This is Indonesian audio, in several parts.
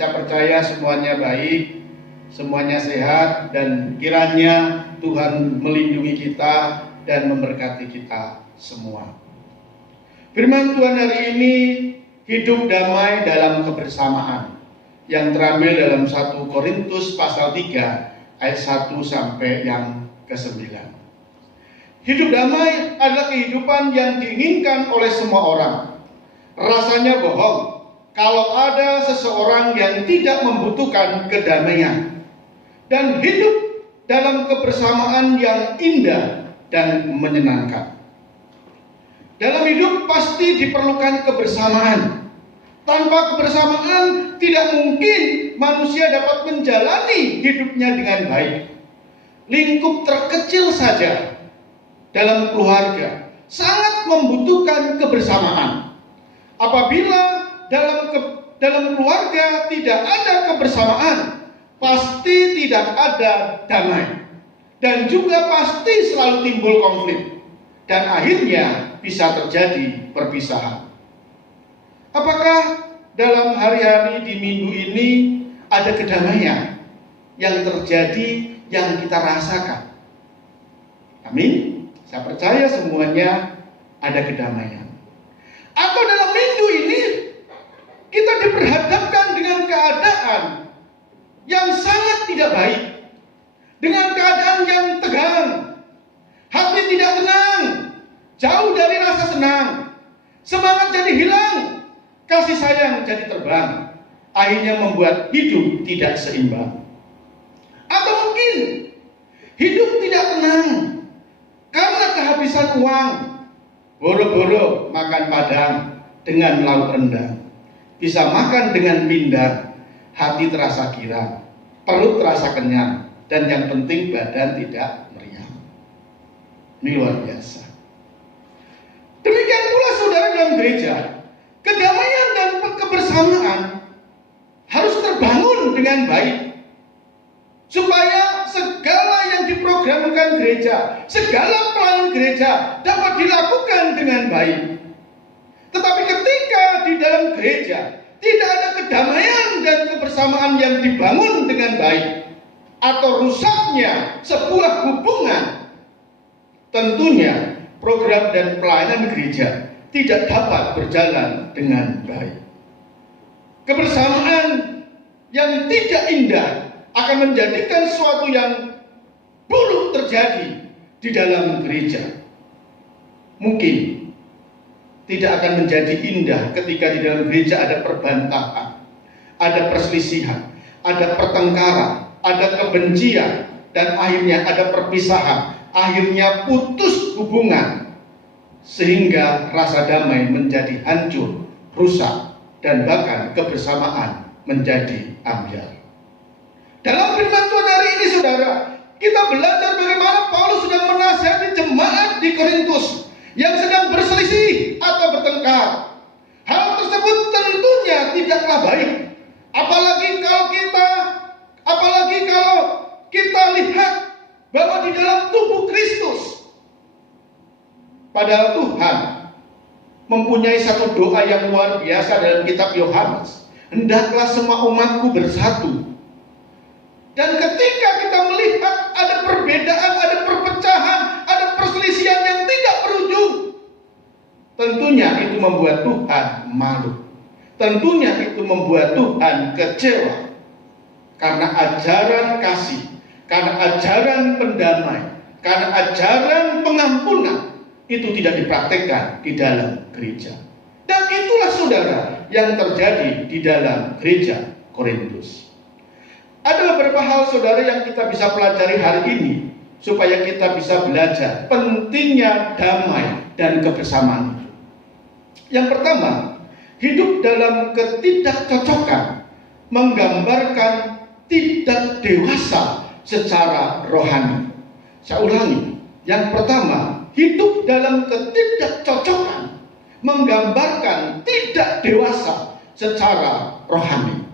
Saya percaya semuanya baik, semuanya sehat, dan kiranya Tuhan melindungi kita dan memberkati kita semua. Firman Tuhan hari ini, hidup damai dalam kebersamaan, yang terambil dalam 1 Korintus pasal 3 ayat 1 sampai yang ke-9. Hidup damai adalah kehidupan yang diinginkan oleh semua orang. Rasanya bohong kalau ada seseorang yang tidak membutuhkan kedamaian dan hidup dalam kebersamaan yang indah dan menyenangkan. Dalam hidup pasti diperlukan kebersamaan. Tanpa kebersamaan tidak mungkin manusia dapat menjalani hidupnya dengan baik. Lingkup terkecil saja dalam keluarga sangat membutuhkan kebersamaan. Apabila dalam keluarga tidak ada kebersamaan, pasti tidak ada damai, dan juga pasti selalu timbul konflik, dan akhirnya bisa terjadi perpisahan. Apakah dalam hari-hari di minggu ini ada kedamaian yang terjadi, yang kita rasakan? Amin. Saya percaya semuanya ada kedamaian. Atau dalam minggu ini kita diperhadapkan dengan keadaan yang sangat tidak baik, dengan keadaan yang tegang, hati tidak tenang, jauh dari rasa senang, semangat jadi hilang, kasih sayang jadi terbang, akhirnya membuat hidup tidak seimbang. Atau mungkin hidup tidak tenang karena kehabisan uang, boro-boro makan padang dengan lauk rendang, bisa makan dengan pindang, hati terasa girang, perut terasa kenyang, dan yang penting badan tidak meriang. Ini luar biasa. Demikian pula saudara dalam gereja, kedamaian dan kebersamaan harus terbangun dengan baik, supaya segala yang diprogramkan gereja, segala pelayanan gereja dapat dilakukan dengan baik. Tetapi ketika di dalam gereja tidak ada kedamaian dan kebersamaan yang dibangun dengan baik, atau rusaknya sebuah hubungan, tentunya program dan pelayanan gereja tidak dapat berjalan dengan baik. Kebersamaan yang tidak indah akan menjadikan sesuatu yang buruk terjadi di dalam gereja. Mungkin tidak akan menjadi indah ketika di dalam gereja ada perbantahan, ada perselisihan, ada pertengkaran, ada kebencian, dan akhirnya ada perpisahan, akhirnya putus hubungan, sehingga rasa damai menjadi hancur, rusak, dan bahkan kebersamaan menjadi ambyar. Dalam firman Tuhan hari ini saudara, kita belajar bagaimana Paulus sedang menasihati jemaat di Korintus yang sedang berselisih atau bertengkar. Hal tersebut tentunya tidaklah baik. Apalagi kalau kita lihat bahwa di dalam tubuh Kristus, padahal Tuhan mempunyai satu doa yang luar biasa dalam kitab Yohanes. Hendaklah semua umatku bersatu. Dan ketika kita melihat ada perbedaan, ada perpecahan, ada perselisihan yang tidak berujung, tentunya itu membuat Tuhan malu. Tentunya itu membuat Tuhan kecewa. Karena ajaran kasih, karena ajaran pendamai, karena ajaran pengampunan itu tidak dipraktekkan di dalam gereja. Dan itulah saudara yang terjadi di dalam gereja Korintus. Ada beberapa hal saudara yang kita bisa pelajari hari ini, supaya kita bisa belajar pentingnya damai dan kebersamaan. Yang pertama, hidup dalam ketidakcocokan menggambarkan tidak dewasa secara rohani. Saya ulangi, yang pertama, hidup dalam ketidakcocokan menggambarkan tidak dewasa secara rohani.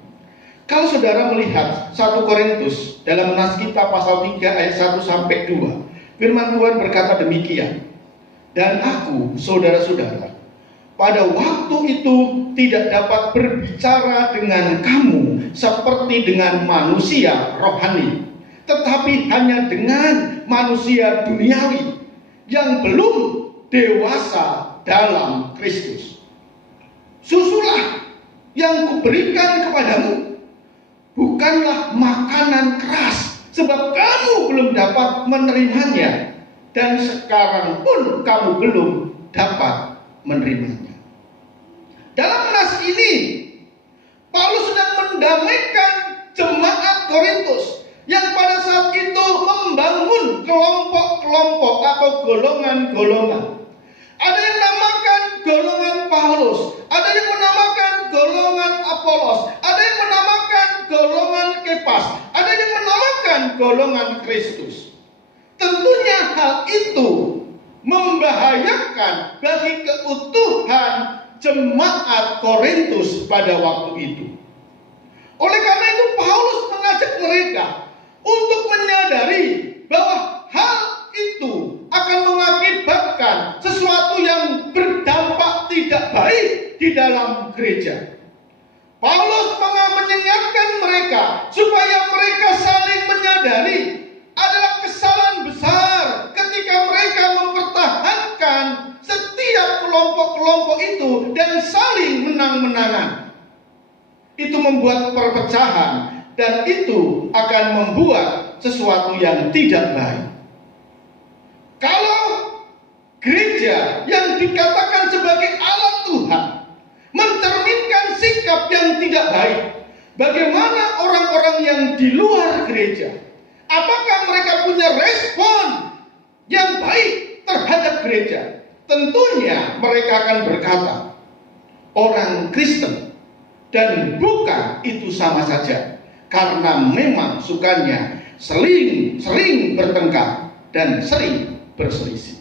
Kalau saudara melihat 1 Korintus dalam nas kita pasal 3 ayat 1 sampai 2, firman Tuhan berkata demikian. Dan aku, saudara-saudara, pada waktu itu tidak dapat berbicara dengan kamu seperti dengan manusia rohani, tetapi hanya dengan manusia duniawi yang belum dewasa dalam Kristus. Susulah yang kuberikan kepadamu bukanlah makanan keras, sebab kamu belum dapat menerimanya, dan sekarang pun kamu belum dapat menerimanya. Dalam nas ini, Paulus sedang mendamaikan jemaat Korintus yang pada saat itu membangun kelompok-kelompok atau golongan-golongan. Ada yang namakan golongan Paulus, ada yang menamakan golongan Apolos, ada yang menamakan golongan Kefas, ada yang menamakan golongan Kristus. Tentunya hal itu membahayakan bagi keutuhan jemaat Korintus pada waktu itu. Oleh karena itu Paulus mengajak mereka untuk menyadari bahwa hal itu akan mengakibatkan sesuatu yang berdampak tidak baik di dalam gereja. Paulus mengingatkan mereka supaya mereka saling menyadari adalah kesalahan besar ketika mereka mempertahankan setiap kelompok-kelompok itu dan saling menang-menangan. Itu membuat perpecahan dan itu akan membuat sesuatu yang tidak baik. Kalau gereja yang dikatakan sebagai alat Tuhan mencerminkan sikap yang tidak baik, bagaimana orang-orang yang di luar gereja? Apakah mereka punya respon yang baik terhadap gereja? Tentunya mereka akan berkata, orang Kristen, dan bukan itu sama saja, karena memang sukanya sering bertengkar dan sering berselisih.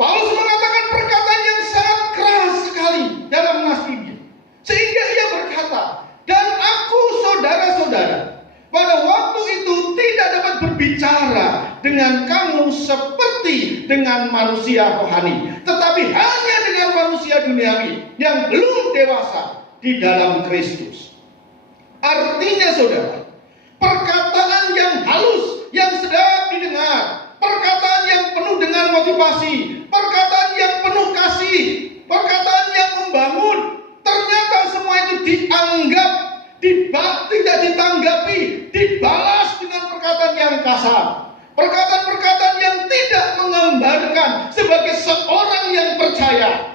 Paulus mengatakan perkataan yang sangat keras sekali dalam nas ini, sehingga ia berkata, dan aku saudara-saudara pada waktu itu tidak dapat berbicara dengan kamu seperti dengan manusia rohani, tetapi hanya dengan manusia duniawi yang belum dewasa di dalam Kristus. Artinya saudara, perkataan yang halus yang sedap didengar, perkataan yang penuh dengan motivasi, perkataan yang penuh kasih, perkataan yang membangun, ternyata semua itu dianggap tidak ditanggapi, dibalas dengan perkataan yang kasar, perkataan-perkataan yang tidak menggambarkan sebagai seorang yang percaya.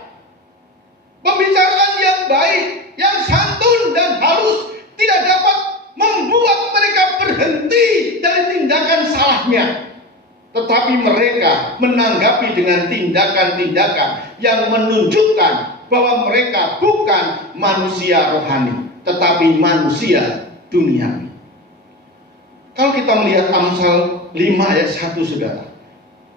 Pembicaraan yang baik, yang santun dan halus tidak dapat membuat mereka berhenti dari tindakan salahnya, tetapi mereka menanggapi dengan tindakan-tindakan yang menunjukkan bahwa mereka bukan manusia rohani, tetapi manusia duniawi. Kalau kita melihat Amsal 5 ayat 1, saudara,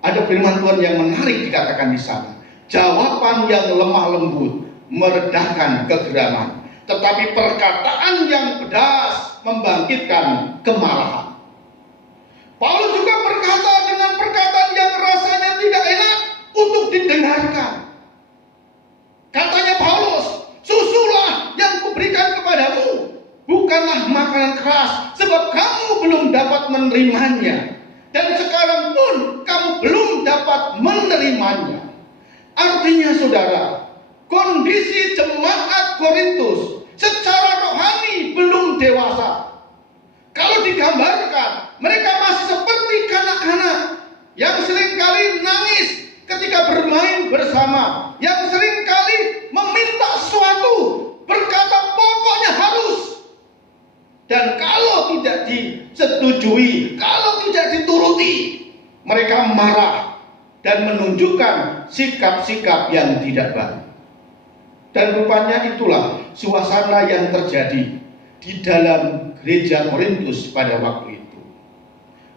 ada firman Tuhan yang menarik dikatakan di sana. Jawaban yang lemah lembut meredahkan kegeraman, tetapi perkataan yang pedas membangkitkan kemarahan. Paulus juga berkata dengan perkataan yang rasanya tidak enak untuk didengarkan. Katanya Paulus, susulah yang kuberikan kepadamu bukanlah makanan keras, sebab kamu belum dapat menerimanya, dan sekarang pun kamu belum dapat menerimanya. Artinya saudara, kondisi jemaat Korintus secara rohani belum dewasa. Kalau digambarkan, mereka masih seperti kanak-kanak yang seringkali nangis ketika bermain bersama, yang seringkali meminta sesuatu, berkata pokoknya harus. Dan kalau tidak disetujui, kalau tidak dituruti, mereka marah dan menunjukkan sikap-sikap yang tidak baik. Dan rupanya itulah suasana yang terjadi di dalam gereja Korintus pada waktu itu.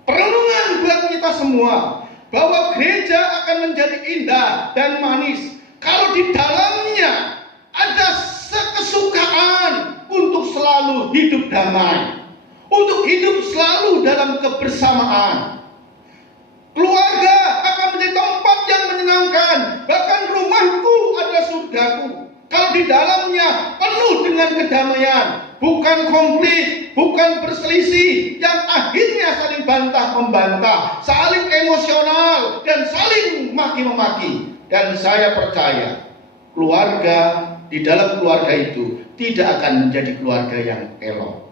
Perenungan buat kita semua bahwa gereja akan menjadi indah dan manis kalau di dalamnya ada kesukaan untuk selalu hidup damai, untuk hidup selalu dalam kebersamaan. Keluarga akan menjadi tempat yang menyenangkan. Bahkan rumahku adalah surgaku. Kalau di dalamnya penuh dengan kedamaian, bukan konflik, bukan berselisih, yang akhirnya saling bantah-membantah, saling emosional, dan saling maki-memaki. Dan saya percaya, keluarga di dalam keluarga itu tidak akan menjadi keluarga yang elok.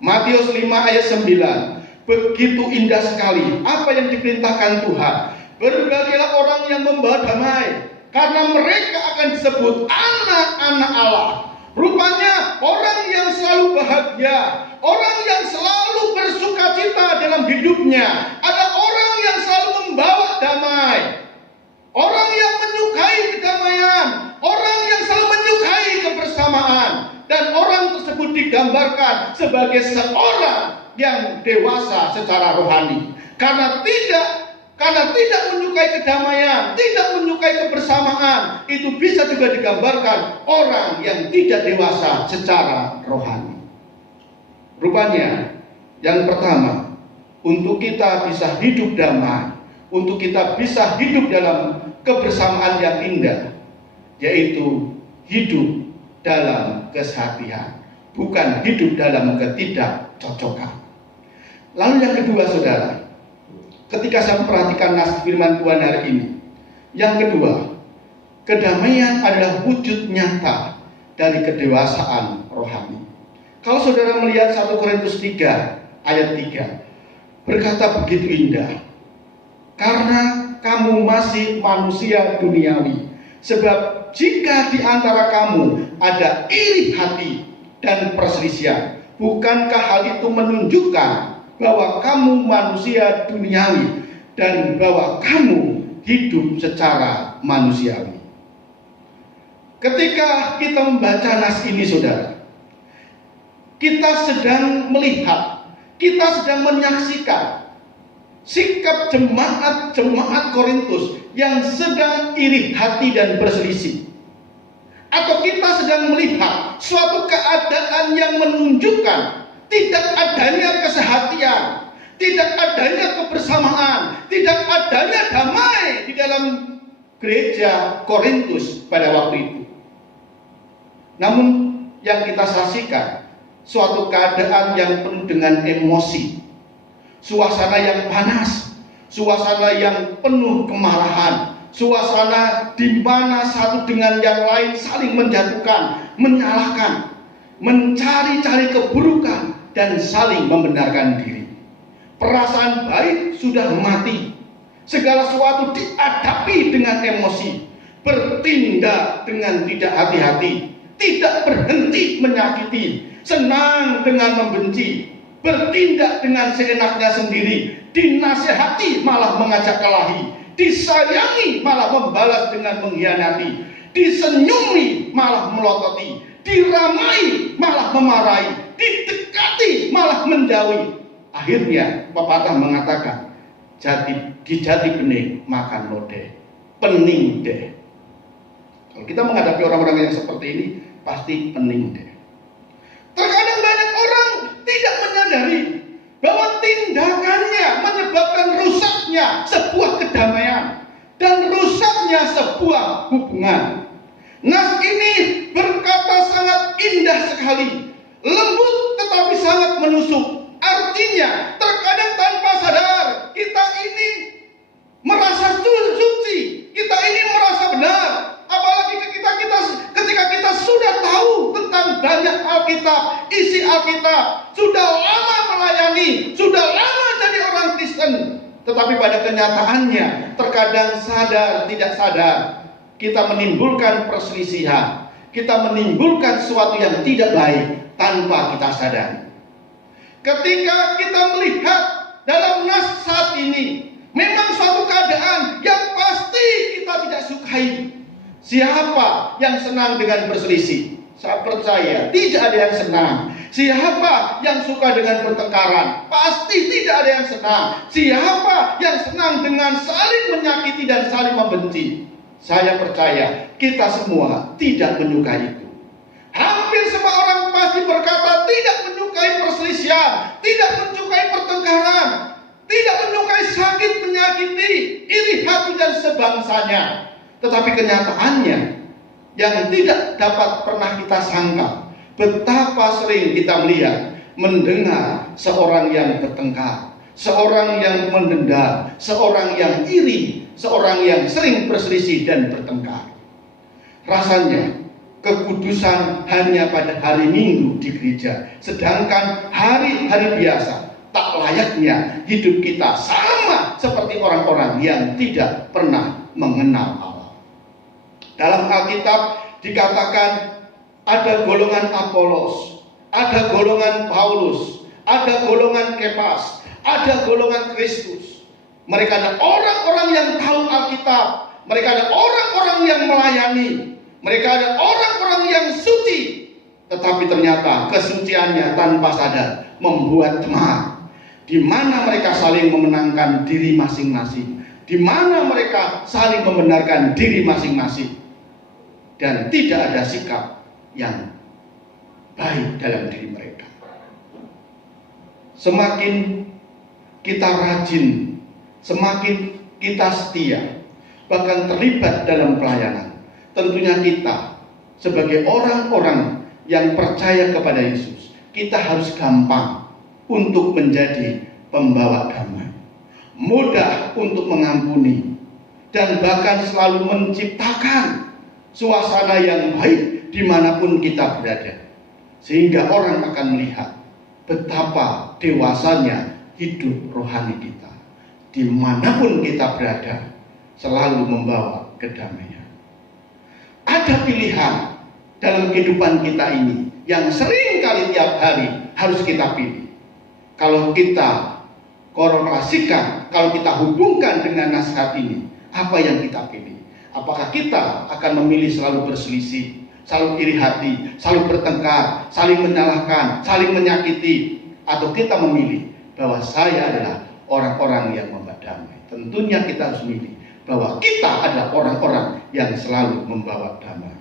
Matius 5 ayat 9, begitu indah sekali apa yang diperintahkan Tuhan. Berbahagialah orang yang membawa damai, karena mereka akan disebut anak-anak Allah. Rupanya orang yang selalu bahagia, orang yang selalu bersukacita dalam hidupnya, ada orang yang selalu membawa damai, orang yang menyukai kedamaian, orang yang selalu menyukai kebersamaan. Dan orang tersebut digambarkan sebagai seorang yang dewasa secara rohani. Karena tidak menyukai kedamaian, tidak menyukai kebersamaan, itu bisa juga digambarkan orang yang tidak dewasa secara rohani. Rupanya, yang pertama, untuk kita bisa hidup damai, untuk kita bisa hidup dalam kebersamaan yang indah, yaitu hidup dalam kesehatian, bukan hidup dalam ketidakcocokan. Lalu yang kedua, saudara, ketika saya memperhatikan nas firman Tuhan hari ini, yang kedua, kedamaian adalah wujud nyata dari kedewasaan rohani. Kalau saudara melihat 1 Korintus 3 ayat 3, berkata begitu indah, karena kamu masih manusia duniawi, sebab jika di antara kamu ada iri hati dan perselisihan, bukankah hal itu menunjukkan bahwa kamu manusia duniawi dan bahwa kamu hidup secara manusiawi? Ketika kita membaca nas ini, saudara, kita sedang melihat, kita sedang menyaksikan sikap jemaat Korintus yang sedang iri hati dan berselisih. Atau kita sedang melihat suatu keadaan yang menunjukkan tidak adanya kesehatian, tidak adanya kebersamaan, tidak adanya damai di dalam gereja Korintus pada waktu itu. Namun yang kita saksikan suatu keadaan yang penuh dengan emosi, suasana yang panas, suasana yang penuh kemarahan, suasana di mana satu dengan yang lain saling menjatuhkan, menyalahkan, mencari-cari keburukan, dan saling membenarkan diri. Perasaan baik sudah mati. Segala sesuatu dihadapi dengan emosi, bertindak dengan tidak hati-hati, tidak berhenti menyakiti, senang dengan membenci, bertindak dengan seenaknya sendiri, dinasehati malah mengajak kelahi, disayangi malah membalas dengan mengkhianati, disenyumi malah melototi, diramai malah memarahi, didekati malah menjauhi. Akhirnya pepatah mengatakan, di jati bening makan lodeh, pening deh. Kalau kita menghadapi orang-orang yang seperti ini, pasti pening deh. Terkadang banyak orang tidak menyadari bahwa tindakannya menyebabkan rusaknya sebuah kedamaian dan rusaknya sebuah hubungan. Nas ini berkata sangat indah sekali, lembut tetapi sangat menusuk. Artinya terkadang tanpa sadar kita ini merasa suci, kita ini merasa benar. Apalagi ketika kita sudah tahu tentang banyak Alkitab, isi Alkitab, sudah lama melayani, sudah lama jadi orang Kristen. Tetapi pada kenyataannya, terkadang sadar tidak sadar, kita menimbulkan perselisihan, kita menimbulkan sesuatu yang tidak baik tanpa kita sadari. Ketika kita melihat dalam nas saat ini, memang suatu keadaan yang pasti kita tidak sukai. Siapa yang senang dengan berselisih? Saya percaya tidak ada yang senang. Siapa yang suka dengan pertengkaran? Pasti tidak ada yang senang. Siapa yang senang dengan saling menyakiti dan saling membenci? Saya percaya kita semua tidak menyukai itu. Hampir semua orang pasti berkata tidak menyukai perselisihan, tidak menyukai pertengkaran, tidak menyukai sakit penyakit menyakiti iri hati dan sebangsanya. Tetapi kenyataannya yang tidak dapat pernah kita sangka, betapa sering kita melihat, mendengar seorang yang bertengkar, seorang yang mendendam, seorang yang iri, seorang yang sering berselisih dan bertengkar. Rasanya kekudusan hanya pada hari Minggu di gereja, sedangkan hari-hari biasa tak layaknya hidup kita sama seperti orang-orang yang tidak pernah mengenal Allah. Dalam Alkitab dikatakan ada golongan Apolos, ada golongan Paulus, ada golongan Kepas, ada golongan Kristus. Mereka adalah orang-orang yang tahu Alkitab, mereka adalah orang-orang yang melayani, mereka adalah orang-orang yang suci. Tetapi ternyata kesuciannya tanpa sadar membuat cemar. Di mana mereka saling memenangkan diri masing-masing, di mana mereka saling membenarkan diri masing-masing, dan tidak ada sikap yang baik dalam diri mereka. Semakin kita rajin, semakin kita setia, bahkan terlibat dalam pelayanan, tentunya kita sebagai orang-orang yang percaya kepada Yesus, kita harus gampang untuk menjadi pembawa damai, mudah untuk mengampuni, dan bahkan selalu menciptakan suasana yang baik dimanapun kita berada, sehingga orang akan melihat betapa dewasanya hidup rohani kita. Dimanapun kita berada, selalu membawa kedamaian. Ada pilihan dalam kehidupan kita ini yang sering kali tiap hari harus kita pilih. Kalau kita korelasikan, kalau kita hubungkan dengan nasihat ini, apa yang kita pilih? Apakah kita akan memilih selalu berselisih, selalu iri hati, selalu bertengkar, saling menyalahkan, saling menyakiti, atau kita memilih bahwa saya adalah orang-orang yang membawa damai? Tentunya kita harus memilih bahwa kita adalah orang-orang yang selalu membawa damai.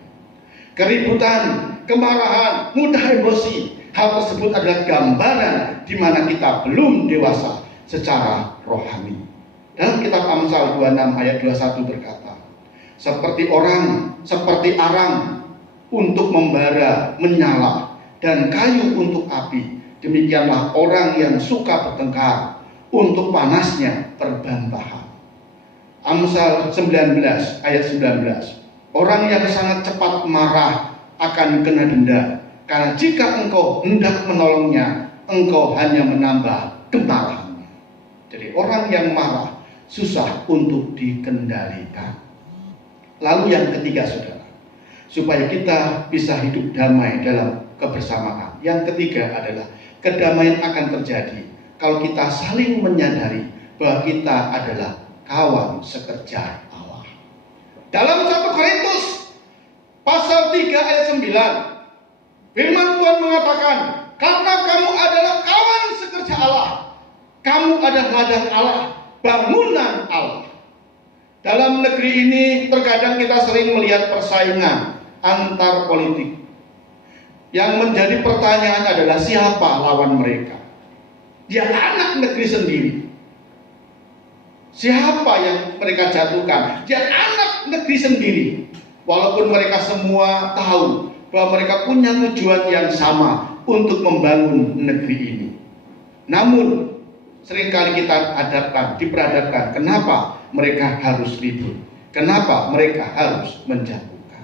Keributan, kemarahan, mudah emosi, hal tersebut adalah gambaran di mana kita belum dewasa secara rohani. Dalam kitab Amsal 26 ayat 21 berkata, seperti arang untuk membara menyala dan kayu untuk api, demikianlah orang yang suka bertengkar untuk panasnya berbantahan. Amsal 19 ayat 19. Orang yang sangat cepat marah akan kena denda, karena jika engkau hendak menolongnya, engkau hanya menambah kemarahannya. Jadi orang yang marah susah untuk dikendalikan. Lalu yang ketiga, saudara, supaya kita bisa hidup damai dalam kebersamaan, yang ketiga adalah kedamaian akan terjadi kalau kita saling menyadari bahwa kita adalah kawan sekerja Allah. Dalam 1 Korintus pasal 3 ayat 9, firman Tuhan mengatakan, karena kamu adalah kawan sekerja Allah, kamu adalah ladang Allah, bangunan Allah. Dalam negeri ini terkadang kita sering melihat persaingan antar politik. Yang menjadi pertanyaan adalah siapa lawan mereka? Dia anak negeri sendiri. Siapa yang mereka jatuhkan? Dia anak negeri sendiri. Walaupun mereka semua tahu bahwa mereka punya tujuan yang sama untuk membangun negeri ini. Namun seringkali kita diperhadapkan, kenapa mereka harus ribut? Kenapa mereka harus menjatuhkan?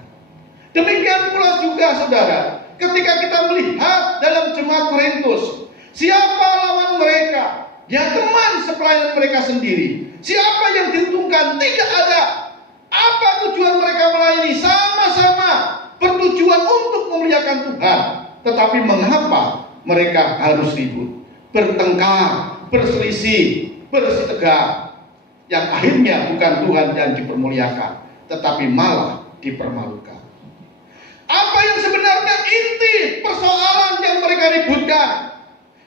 Demikian pula juga, saudara, ketika kita melihat dalam jemaat Korintus, siapa lawan mereka? Ya, teman sepelayanan mereka sendiri. Siapa yang diuntungkan? Tidak ada. Apa tujuan mereka melayani? Sama-sama bertujuan untuk memuliakan Tuhan. Tetapi mengapa mereka harus ribut, bertengkar, berselisih, bersitegar, yang akhirnya bukan Tuhan yang dipermuliakan, tetapi malah dipermalukan? Apa yang sebenarnya inti persoalan yang mereka ributkan?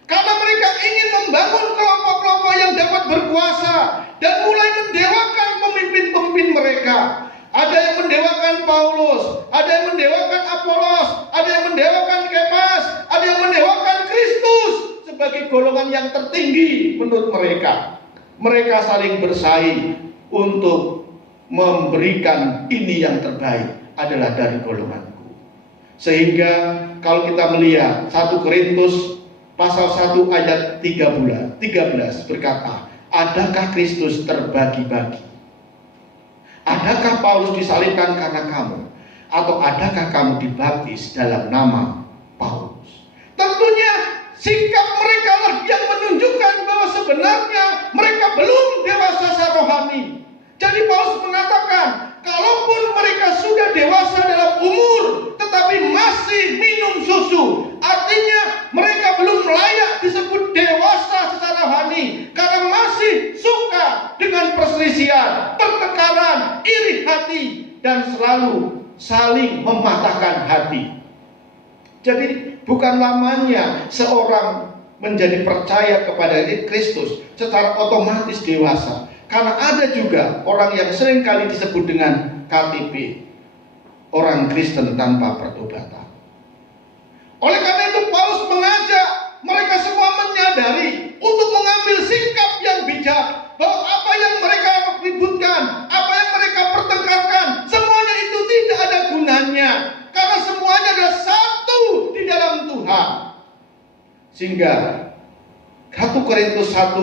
Karena mereka ingin membangun kelompok-kelompok yang dapat berkuasa dan mulai mendewakan pemimpin-pemimpin mereka. Ada yang mendewakan Paulus, ada yang mendewakan Apolos, ada yang mendewakan Kepas, ada yang mendewakan Kristus sebagai golongan yang tertinggi menurut mereka. Mereka saling bersaing untuk memberikan ini yang terbaik adalah dari golonganku. Sehingga kalau kita melihat 1 Korintus pasal 1 ayat 13 berkata, adakah Kristus terbagi-bagi? Adakah Paulus disalibkan karena kamu? Atau adakah kamu dibaptis dalam nama Paulus? Tentunya sikap mereka lah yang menunjukkan bahwa sebenarnya mereka belum dewasa secara rohani. Jadi Paulus mengatakan, kalaupun mereka sudah dewasa dalam umur, tetapi masih minum susu, artinya mereka belum layak disebut dewasa secara rohani, karena masih suka dengan perselisihan, pertengkaran, iri hati, dan selalu saling mematahkan hati. Jadi bukan lamanya seorang menjadi percaya kepada Kristus secara otomatis dewasa. Karena ada juga orang yang seringkali disebut dengan KTP, orang Kristen tanpa pertobatan. Oleh karena itu Paulus mengajak mereka semua menyadari untuk mengambil sikap yang bijak, bahwa apa yang mereka ributkan, apa yang mereka pertengkarkan, semuanya itu tidak ada gunanya, karena semuanya adalah satu di dalam Tuhan. Sehingga 1 Korintus 1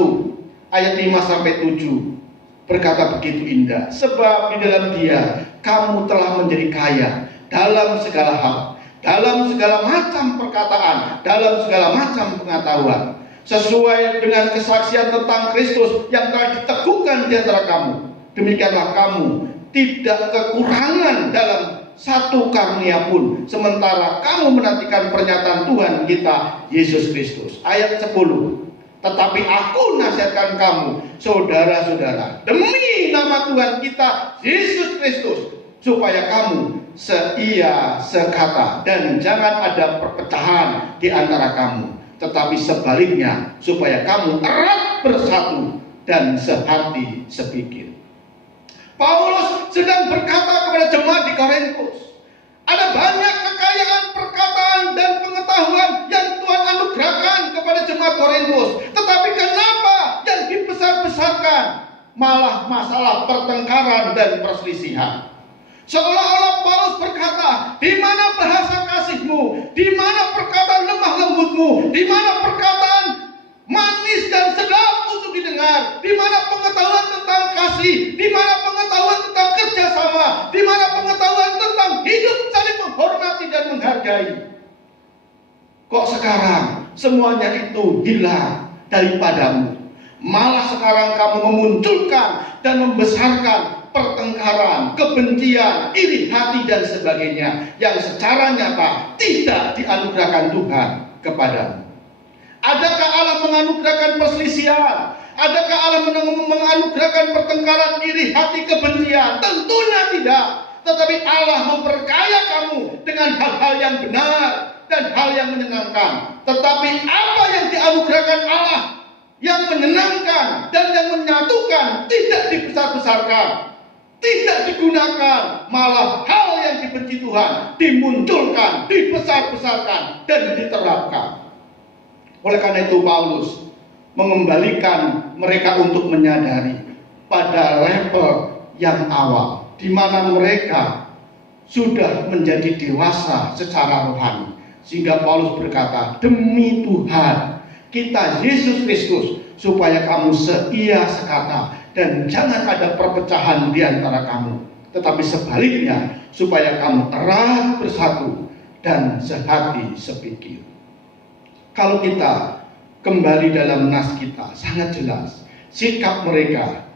ayat 5-7 berkata begitu indah, sebab di dalam Dia kamu telah menjadi kaya dalam segala hal, dalam segala macam perkataan, dalam segala macam pengetahuan, sesuai dengan kesaksian tentang Kristus yang telah diteguhkan di antara kamu. Demikianlah kamu tidak kekurangan dalam satu karunia pun, sementara kamu menantikan pernyataan Tuhan kita Yesus Kristus. Ayat 10, tetapi aku nasihatkan kamu, saudara-saudara, demi nama Tuhan kita Yesus Kristus, supaya kamu seia sekata dan jangan ada perpecahan di antara kamu, tetapi sebaliknya supaya kamu erat bersatu dan sehati sepikir. Paulus sedang berkata kepada jemaat di Korintus, ada banyak kekayaan perkataan dan pengetahuan yang Tuhan anugerahkan kepada jemaat Korintus, tetapi kenapa yang dibesar-besarkan malah masalah pertengkaran dan perselisihan? Seolah-olah Paulus berkata, di mana bahasa kasihmu, di mana perkataan lemah lembutmu, di mana perkataan manis dan sedap untuk didengar, di mana pengetahuan tentang kasih, di mana pengetahuan tentang kerjasama, di mana pengetahuan tentang hidup saling menghormati dan menghargai. Kok sekarang semuanya itu hilang daripadamu? Malah sekarang kamu memunculkan dan membesarkan pertengkaran, kebencian, iri hati dan sebagainya yang secara nyata tidak dianugerahkan Tuhan kepadamu. Adakah Allah menganugerahkan perselisihan? Adakah Allah menganugerahkan pertengkaran, iri hati, kebencian? Tentunya tidak. Tetapi Allah memperkaya kamu dengan hal-hal yang benar dan hal yang menyenangkan. Tetapi apa yang dianugerahkan Allah yang menyenangkan dan yang menyatukan tidak dibesar-besarkan, tidak digunakan, malah hal yang dibenci Tuhan dimunculkan, dibesar-besarkan dan diterapkan. Oleh karena itu Paulus mengembalikan mereka untuk menyadari pada level yang awal, di mana mereka sudah menjadi dewasa secara rohani. Sehingga Paulus berkata, demi Tuhan kita Yesus Kristus, supaya kamu seia sekata dan jangan ada perpecahan di antara kamu, tetapi sebaliknya supaya kamu erat bersatu dan sehati sepikir. Kalau kita kembali dalam nas kita, sangat jelas sikap mereka,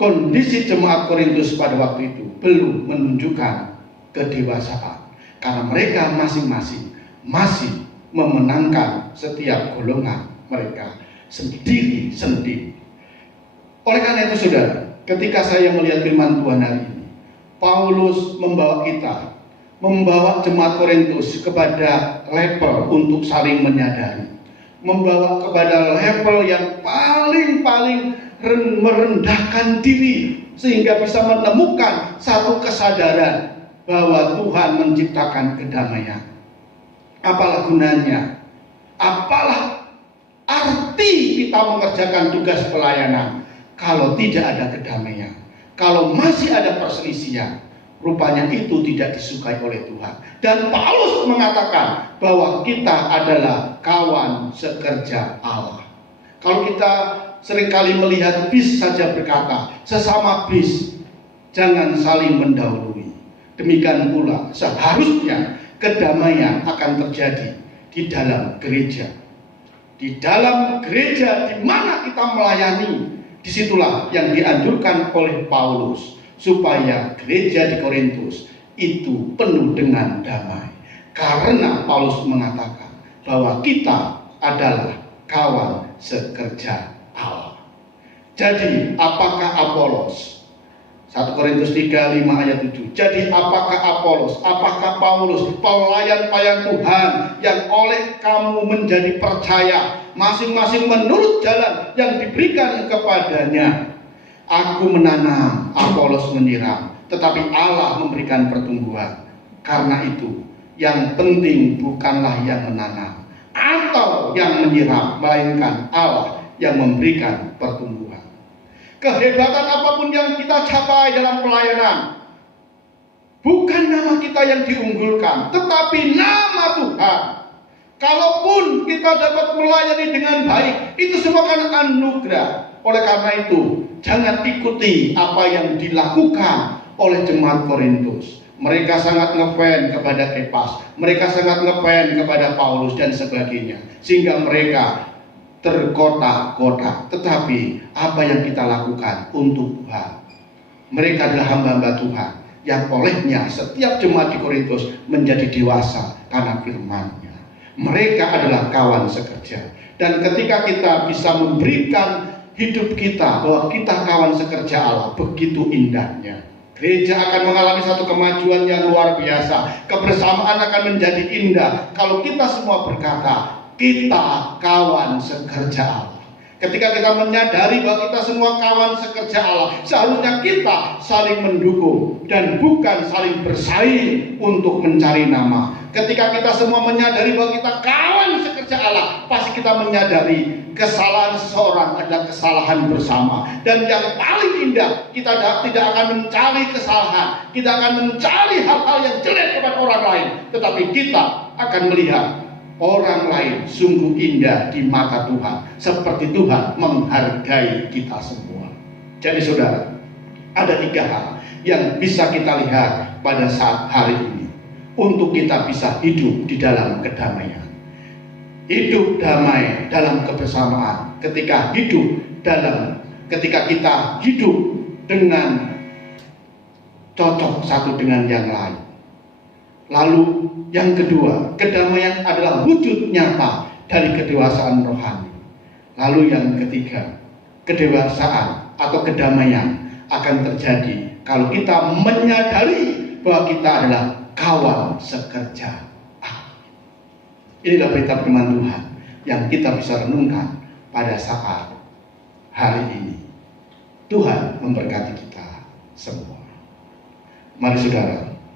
kondisi jemaat Korintus pada waktu itu belum menunjukkan kedewasaan, karena mereka masing-masing masih memenangkan setiap golongan mereka sendiri-sendiri. Oleh karena itu saudara, ketika saya melihat firman Tuhan hari ini, Paulus membawa kita, membawa jemaat Korintus kepada level untuk saling menyadari, membawa kepada level yang paling merendahkan diri, sehingga bisa menemukan satu kesadaran bahwa Tuhan menciptakan kedamaian. Apalah gunanya, apalah arti kita kita mengerjakan tugas pelayanan, kalau tidak ada kedamaian, kalau masih ada perselisihan, rupanya itu tidak disukai oleh Tuhan. Dan Paulus mengatakan bahwa kita adalah kawan sekerja Allah. Kalau kita seringkali melihat bis saja berkata, sesama bis jangan saling mendahului. Demikian pula seharusnya kedamaian akan terjadi di dalam gereja. Di dalam gereja di mana kita melayani, disitulah yang dianjurkan oleh Paulus, supaya gereja di Korintus itu penuh dengan damai. Karena Paulus mengatakan bahwa kita adalah kawan sekerja Allah. Jadi apakah Apolos? 1 Korintus 3, 5 ayat 7. Jadi apakah Apolos, apakah Paulus, pelayan-pelayan Tuhan yang oleh kamu menjadi percaya, masing-masing menurut jalan yang diberikan kepadanya. Aku menanam, Apolos menyiram, tetapi Allah memberikan pertumbuhan. Karena itu, yang penting bukanlah yang menanam atau yang menyiram, melainkan Allah yang memberikan pertumbuhan. Kehebatan apapun yang kita capai dalam pelayanan, bukan nama kita yang diunggulkan, tetapi nama Tuhan. Kalaupun kita dapat melayani dengan baik, itu semua kan anugerah. Oleh karena itu, jangan ikuti apa yang dilakukan oleh jemaat Korintus. Mereka sangat ngefans kepada Kepas, mereka sangat ngefans kepada Paulus dan sebagainya, sehingga mereka terkotak-kotak. Tetapi apa yang kita lakukan untuk Tuhan? Mereka adalah hamba-hamba Tuhan yang olehnya setiap jemaat di Korintus menjadi dewasa karena firman-Nya. Mereka adalah kawan sekerja. Dan ketika kita bisa memberikan hidup kita bahwa kita kawan sekerja Allah, begitu indahnya. Gereja akan mengalami satu kemajuan yang luar biasa. Kebersamaan akan menjadi indah kalau kita semua berkata, kita kawan sekerja Allah. Ketika kita menyadari bahwa kita semua kawan sekerja Allah, seharusnya kita saling mendukung dan bukan saling bersaing untuk mencari nama. Ketika kita semua menyadari bahwa kita kawan sekerja Allah, pasti kita menyadari kesalahan seseorang adalah kesalahan bersama. Dan yang paling indah, kita tidak akan mencari kesalahan, kita akan mencari hal-hal yang jelek kepada orang lain, tetapi kita akan melihat orang lain sungguh indah di mata Tuhan, seperti Tuhan menghargai kita semua. Jadi saudara, ada 3 hal yang bisa kita lihat pada saat hari ini untuk kita bisa hidup di dalam kedamaian. Hidup damai dalam kebersamaan, ketika kita hidup dengan cocok satu dengan yang lain. Lalu yang kedua, kedamaian adalah wujud nyata dari kedewasaan rohani. Lalu yang ketiga, kedewasaan atau kedamaian akan terjadi kalau kita menyadari bahwa kita adalah kawan sekerja Allah. Inilah berita firman Tuhan yang kita bisa renungkan pada saat hari ini. Tuhan memberkati kita semua. Mari saudara,